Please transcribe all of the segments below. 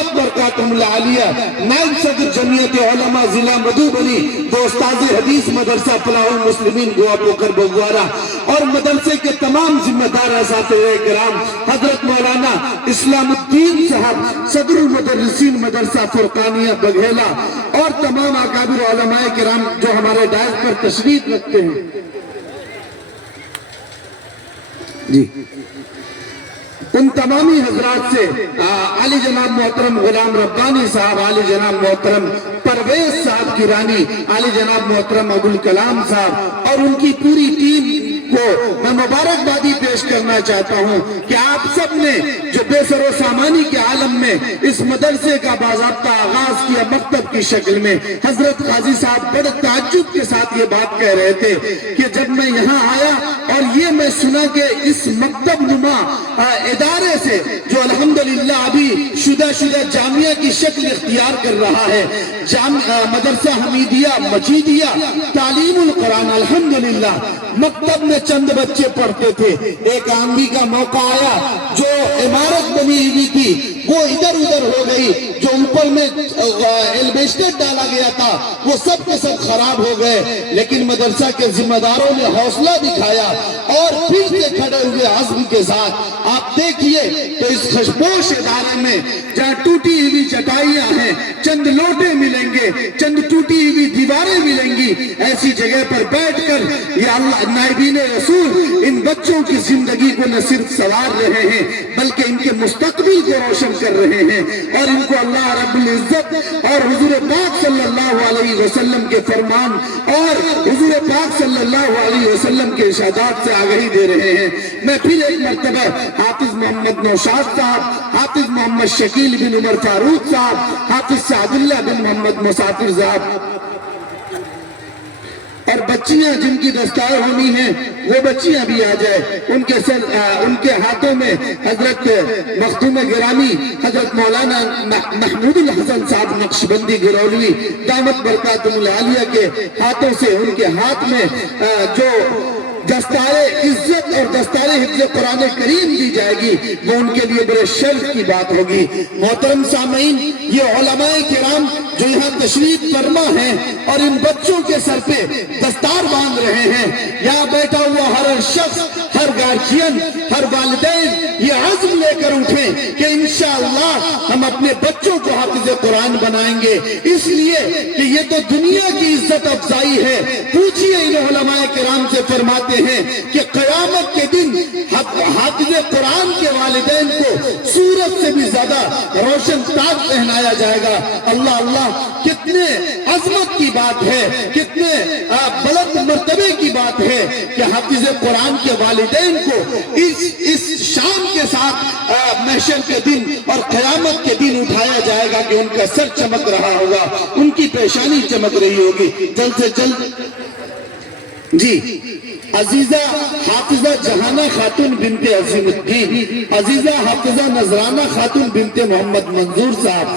दामत बरकातुहुम आलिया, नायब सदर जमीयत उलमा जिला मधुबनी, दो उस्ताद हदीस मदरसा फलाहुल मुस्लिमीन गोवा पोखर बगवारा और मदरसे के तमाम जिम्मेदार असातिज़े किराम, हजरत मौलाना इस्लामुद्दीन साहब सदरुल मुदर्रिसीन मदरसा फुरकानिया बघेला और तमाम अकाबिर उलमाए किराम जो हमारे डायस पर तशरीफ रखते हैं जी, उन तमामी हजरात से आली जनाब मोहतरम गुलाम रब्बानी साहब, आली जनाब मोहतरम परवेज साहब की रानी, आली जनाब मोहतरम अबुल कलाम साहब और उनकी पूरी टीम को मैं मुबारकबादी पेश करना चाहता हूं कि आप सब ने जो बेसरो सामानी के आलम में इस मदरसे का बाज़ाब्ता आगाज किया मकतब की शक्ल में। हजरत काजी साहब बड़े ताज्जुब के साथ ये बात कह रहे थे कि जब मैं यहाँ आया और ये मैं सुना कि इस मकतब नुमा इदारे से जो अल्हम्दुलिल्लाह अभी शुदा जामिया की शक्ल इख्तियार कर रहा है, मदरसा हमीदिया मजीदिया तालीमुल कुरान, अल्हम्दुलिल्लाह मकतब में चंद बच्चे पढ़ते थे। एक आंधी का मौका आया, जो इमारत बनी हुई थी वो इधर उधर हो गई, जो ऊपर में एल्बेस्टर डाला गया था वो सब के सब खराब हो गए, लेकिन मदरसा के जिम्मेदारों ने हौसला दिखाया और फिर से खड़े हुए आज़म के साथ आप देखिए तो इस खुशपोश इदारे में जहाँ टूटी हुई चटाइयां हैं, चंद लोटे मिलेंगे, चंद टूटी हुई दीवारें मिलेंगी, ऐसी जगह पर बैठकर या अल्लाह नाइबीन रसूल इन बच्चों की जिंदगी को न सिर्फ संवार रहे हैं बल्कि इनके मुस्तकबिल को रोशन कर रहे हैं और इनको अल्लाह रब्बुल इज्जत और हुजूर पाक सल्लल्लाहु अलैहि वसल्लम के फरमान और हुजूर पाक सल्लल्लाहु अलैहि वसल्लम के इरशादात से आगाही दे रहे हैं। मैं फिर एक मर्तबा हाफिज मोहम्मद नौशाद साहब, हाफिज मोहम्मद शकील बिन उमर फारूक साहब, हाफिज सादुल्लाह बिन मोहम्मद मुसाफिर साहब और बच्चियां जिनकी दस्तार होनी है वो बच्चियां भी आ जाए, उनके हाथों में हजरत मखदूम गिरामी हजरत मौलाना महमूदुल हसन साहब नक्शबंदी गिरौलवी दामत बरकातुहुल आलिया के हाथों से उनके हाथ में जो दस्तारे इज्जत और दस्तारे हिफ्ज़ कुरान करीम दी जाएगी वो उनके लिए बड़े शर्फ की बात होगी। मोहतरम सामीन, ये उलमाए किराम जो यहाँ तशरीफ फरमा हैं और इन बच्चों के सर पे दस्तार बांध रहे हैं, यहाँ बैठा हुआ हर शख्स, हर गार्जियन, हर वालिदैन ये अज़्म लेकर उठें कि इंशाअल्लाह हम अपने बच्चों को हाफिज़ कुरान बनाएंगे, इसलिए कि ये तो दुनिया की इज्जत अफजाई है। पूछिए इन उलमाए किराम से, फरमाते हैं कि क़यामत के दिन हाफिज़ कुरान के वालिदैन को सूरज से भी ज्यादा रोशन ताज पहनाया जाएगा। अल्लाह अल्लाह, कितने अजमत की बात है, कितने बुलंद मर्तबे की बात है कि हाफिज़ कुरान के वालिदैन को इस शान के साथ महशर के दिन और क़यामत के दिन उठाया जाएगा कि उनका सर चमक रहा होगा, उनकी पेशानी चमक रही होगी। जल्द से जल्द जी अजीजा हाफिजा जहाना खातून बिनते अजीमुद्दीन, अजीजा हाफिजा नजराना खातून बिनते मोहम्मद मंजूर साहब,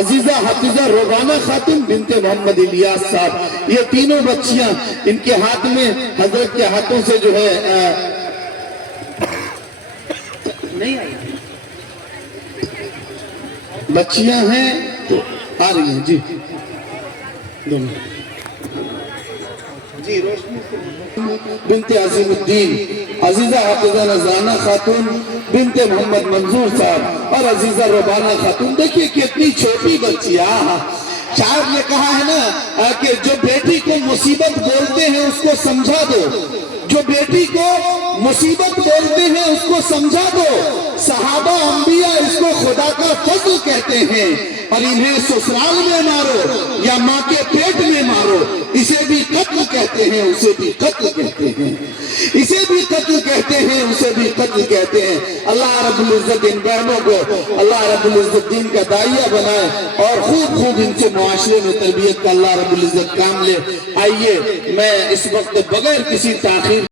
अजीजा हाफिजा रोबाना खातून बिनते मोहम्मद इलियास साहब, ये तीनों बच्चियां इनके हाथ में हजरत के हाथों से जो है नहीं आई बच्चियां हैं तो आ रही हैं जी दोनों जी। रोशनी बिनते अजीमुद्दीन, अजीजा हाफिजा नजराना खातून बिनते मोहम्मद मंजूर साहब और अजीजा रोबाना खातून। देखिए कितनी छोटी बच्चियां। शायर ने कहा है ना कि जो बेटी को मुसीबत बोलते हैं उसको समझा दो, जो बेटी को मुसीबत बोलते हैं उसको समझा दो। सहाबा अंबिया इसको खुदा का फज़्ल कहते हैं और इन्हें ससुराल में मारो या माँ के पेट में मारो, इसे भी कत्ल कहते हैं, उसे भी कत्ल कहते हैं, इसे भी कत्ल कहते हैं, उसे भी कत्ल कहते हैं। अल्लाह रब्बुल इज्जत इन बहनों को अल्लाह रब्बुल इज्जत दीन का दाइया बनाए और खूब खूब इनसे मुआशरे में तरबियत का अल्लाह रब्बुल इज्जत काम ले। आइए मैं इस वक्त बगैर किसी ताखीर